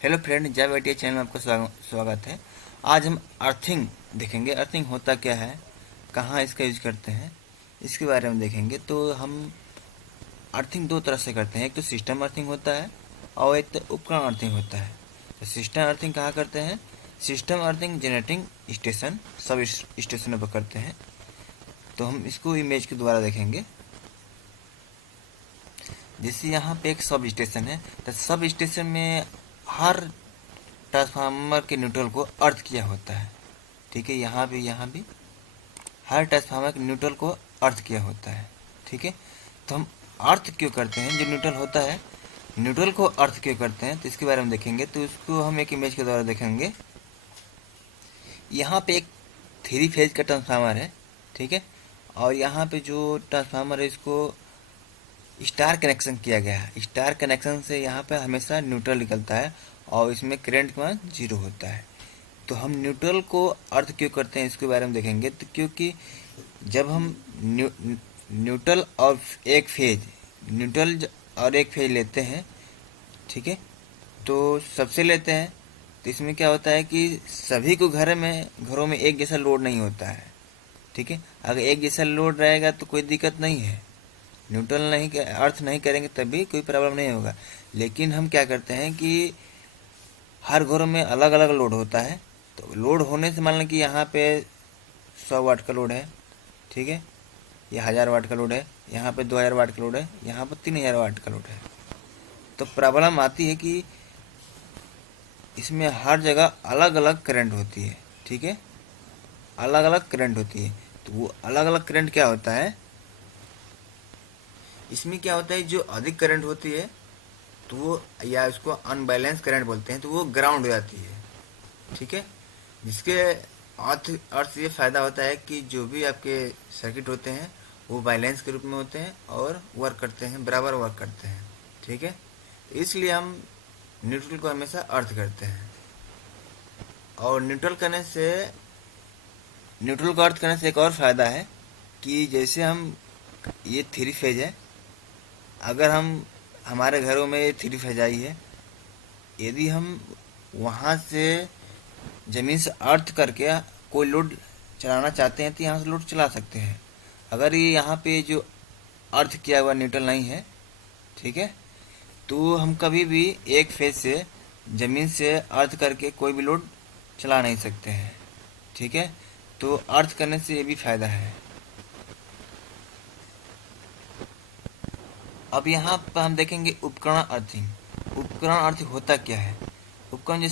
Hello friend, जय बैटिया channel में आपका स्वागत है। आज हम अर्थिंग देखेंगे। अर्थिंग होता क्या है, कहाँ इसका यूज करते हैं, इसके बारे में देखेंगे। तो हम अर्थिंग दो तरह से करते हैं, एक तो सिस्टम अर्थिंग होता है और एक तो उपकरण अर्थिंग होता है। तो सिस्टम अर्थिंग कहाँ करते हैं? सिस्टम अर्थिंग जनरेटिंग स्टेशन, सब स्टेशनों पर करते हैं। तो हम इसको इमेज के द्वारा देखेंगे। जैसे यहाँ पे एक सब स्टेशन है, तो सब स्टेशन में हर ट्रांसफार्मर के न्यूट्रल को अर्थ किया होता है। ठीक है, यहाँ भी हर ट्रांसफार्मर के न्यूट्रल को अर्थ किया होता है। ठीक है, तो हम अर्थ क्यों करते हैं? जो न्यूट्रल होता है, न्यूट्रल को अर्थ क्यों करते हैं, तो इसके बारे में देखेंगे। तो इसको हम एक इमेज के द्वारा देखेंगे। यहाँ पे एक 3 फेज का ट्रांसफार्मर है। ठीक है, और यहाँ पे जो ट्रांसफार्मर है इसको स्टार कनेक्शन किया गया है। स्टार कनेक्शन से यहाँ पे हमेशा न्यूट्रल निकलता है और इसमें करंट का 0 होता है। तो हम न्यूट्रल को अर्थ क्यों करते हैं, इसके बारे में देखेंगे। तो क्योंकि जब हम न्यूट्रल और एक फेज लेते हैं, ठीक है, तो सबसे लेते हैं, तो इसमें क्या होता है कि सभी को घरों में एक जैसा लोड नहीं होता है। ठीक है, अगर एक जैसा लोड रहेगा तो कोई दिक्कत नहीं है, न्यूट्रल नहीं अर्थ नहीं करेंगे तभी कोई प्रॉब्लम नहीं होगा। लेकिन हम क्या करते हैं कि हर घरों में अलग अलग लोड होता है। तो लोड होने से मान लें कि यहाँ पे 100 वाट का लोड है, ठीक है, ये 1000 वाट का लोड है, यहाँ पे 2000 वाट का लोड है, यहाँ पर 3000 वाट का लोड है। तो प्रॉब्लम आती है कि इसमें हर जगह अलग अलग करंट होती है। ठीक है, अलग अलग करंट होती है। तो वो अलग अलग करंट क्या होता है, इसमें क्या होता है, जो अधिक करंट होती है तो वो, या उसको अनबैलेंस करंट बोलते हैं, तो वो ग्राउंड हो जाती है। ठीक है, जिसके अर्थ ये फ़ायदा होता है कि जो भी आपके सर्किट होते हैं वो बैलेंस के रूप में होते हैं और वर्क करते हैं, बराबर वर्क करते हैं। ठीक है, तो इसलिए हम न्यूट्रल को हमेशा अर्थ करते हैं। और न्यूट्रल को अर्थ करने से एक और फ़ायदा है कि जैसे हम, ये 3 फेज है, अगर हमारे घरों में ये 3 फेज आई है, यदि हम वहाँ से ज़मीन से अर्थ करके कोई लोड चलाना चाहते हैं तो यहाँ से लोड चला सकते हैं। अगर ये यहाँ पे जो अर्थ किया हुआ न्यूट्रल नहीं है, ठीक है, तो हम कभी भी एक फेज से ज़मीन से अर्थ करके कोई भी लोड चला नहीं सकते हैं। ठीक है, तो अर्थ करने से ये भी फ़ायदा है। अब यहाँ पर हम देखेंगे उपकरण अर्थिंग। उपकरण अर्थिंग होता क्या है? उपकरण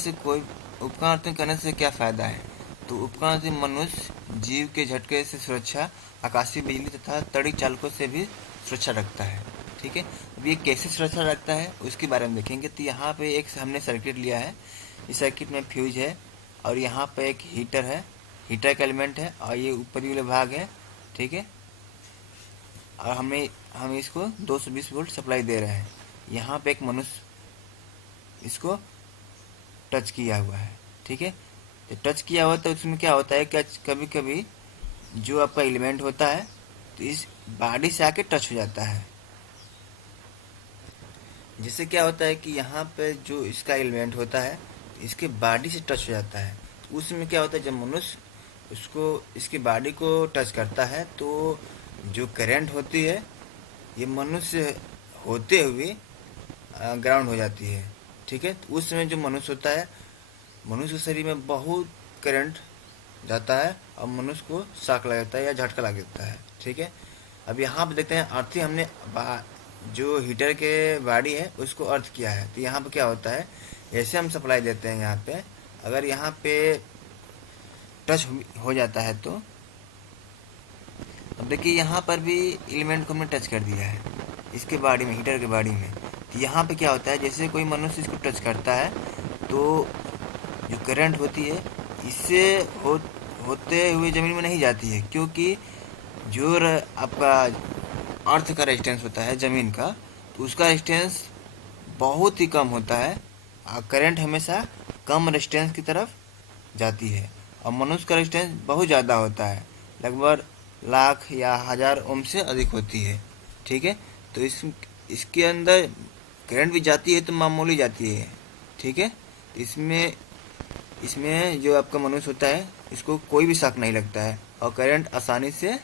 अर्थिंग करने से क्या फ़ायदा है? तो उपकरण से मनुष्य जीव के झटके से सुरक्षा, आकाशीय बिजली तथा तड़ी चालकों से भी सुरक्षा रखता है। ठीक है, अब ये कैसे सुरक्षा रखता है उसके बारे में देखेंगे। तो यहाँ पे एक हमने सर्किट लिया है, इस सर्किट में फ्यूज है और यहाँ पे एक हीटर है, हीटर का एलिमेंट है, और ये ऊपरी वाले भाग है। ठीक है, और हम इसको 220 वोल्ट सप्लाई दे रहे हैं। यहाँ पे एक मनुष्य इसको टच किया हुआ है। ठीक है, तो टच किया हुआ तो उसमें क्या होता है कि कभी कभी जो आपका एलिमेंट होता है तो इस बॉडी से आके टच हो जाता है। जिससे क्या होता है कि यहाँ पे जो इसका एलिमेंट होता है इसके बॉडी से टच हो जाता है। तो उसमें क्या होता है, जब मनुष्य उसको, इसकी बॉडी को टच करता है तो जो करंट होती है ये मनुष्य होते हुए ग्राउंड हो जाती है। ठीक है, तो उस समय जो मनुष्य होता है, मनुष्य के शरीर में बहुत करंट जाता है और मनुष्य को शॉक लग जाता है या झटका लग जाता है। ठीक है, अब यहाँ पे देखते हैं अर्थिंग हमने जो हीटर के बॉडी है उसको अर्थ किया है। तो यहाँ पे क्या होता है, ऐसे हम सप्लाई देते हैं, यहाँ पे अगर यहाँ पे टच हो जाता है तो अब देखिए यहाँ पर भी एलिमेंट को हमने टच कर दिया है इसके बॉडी में, हीटर के बॉडी में। तो यहाँ पे क्या होता है, जैसे कोई मनुष्य इसको टच करता है तो जो करंट होती है इससे होते हुए ज़मीन में नहीं जाती है, क्योंकि जो आपका अर्थ का रेजिस्टेंस होता है ज़मीन का, तो उसका रेजिस्टेंस बहुत ही कम होता है और करंट हमेशा कम रेजिस्टेंस की तरफ जाती है। और मनुष्य का रेजिस्टेंस बहुत ज़्यादा होता है, लगभग लाख या 1000 ओम से अधिक होती है। ठीक है, तो इसके अंदर करंट भी जाती है तो मामूली जाती है। ठीक है, इसमें इसमें जो आपका मनुष्य होता है इसको कोई भी शॉक नहीं लगता है और करंट आसानी से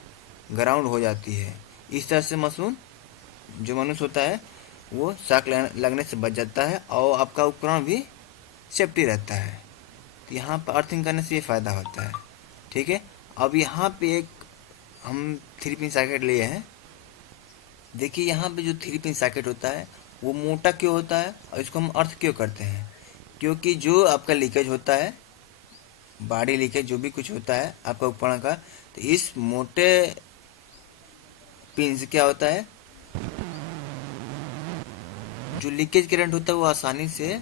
ग्राउंड हो जाती है। इस तरह से मशीन जो मनुष्य होता है वो शॉक लगने से बच जाता है और आपका उपकरण भी सेफ्टी रहता है। तो यहाँ पर अर्थिंग करने से ये फ़ायदा होता है। ठीक है, अब यहाँ पे एक हम 3 पिन सॉकेट लिए हैं। देखिए यहाँ पे जो 3 पिन सॉकेट होता है वो मोटा क्यों होता है और इसको हम अर्थ क्यों करते हैं? क्योंकि जो आपका लीकेज होता है, बॉडी लीकेज जो भी कुछ होता है आपका उपकरण का, तो इस मोटे पिन से क्या होता है, जो लीकेज करंट होता है वो आसानी से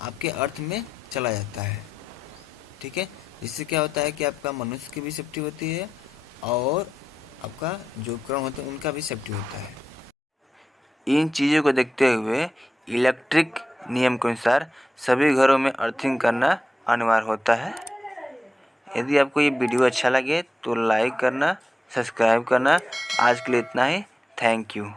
आपके अर्थ में चला जाता है। ठीक है, जिससे क्या होता है कि आपका मनुष्य की भी सेफ्टी होती है और आपका जो उपकरण होते हैं उनका भी सेफ्टी होता है। इन चीज़ों को देखते हुए इलेक्ट्रिक नियम के अनुसार सभी घरों में अर्थिंग करना अनिवार्य होता है। यदि आपको ये वीडियो अच्छा लगे तो लाइक करना, सब्सक्राइब करना। आज के लिए इतना ही। Thank you.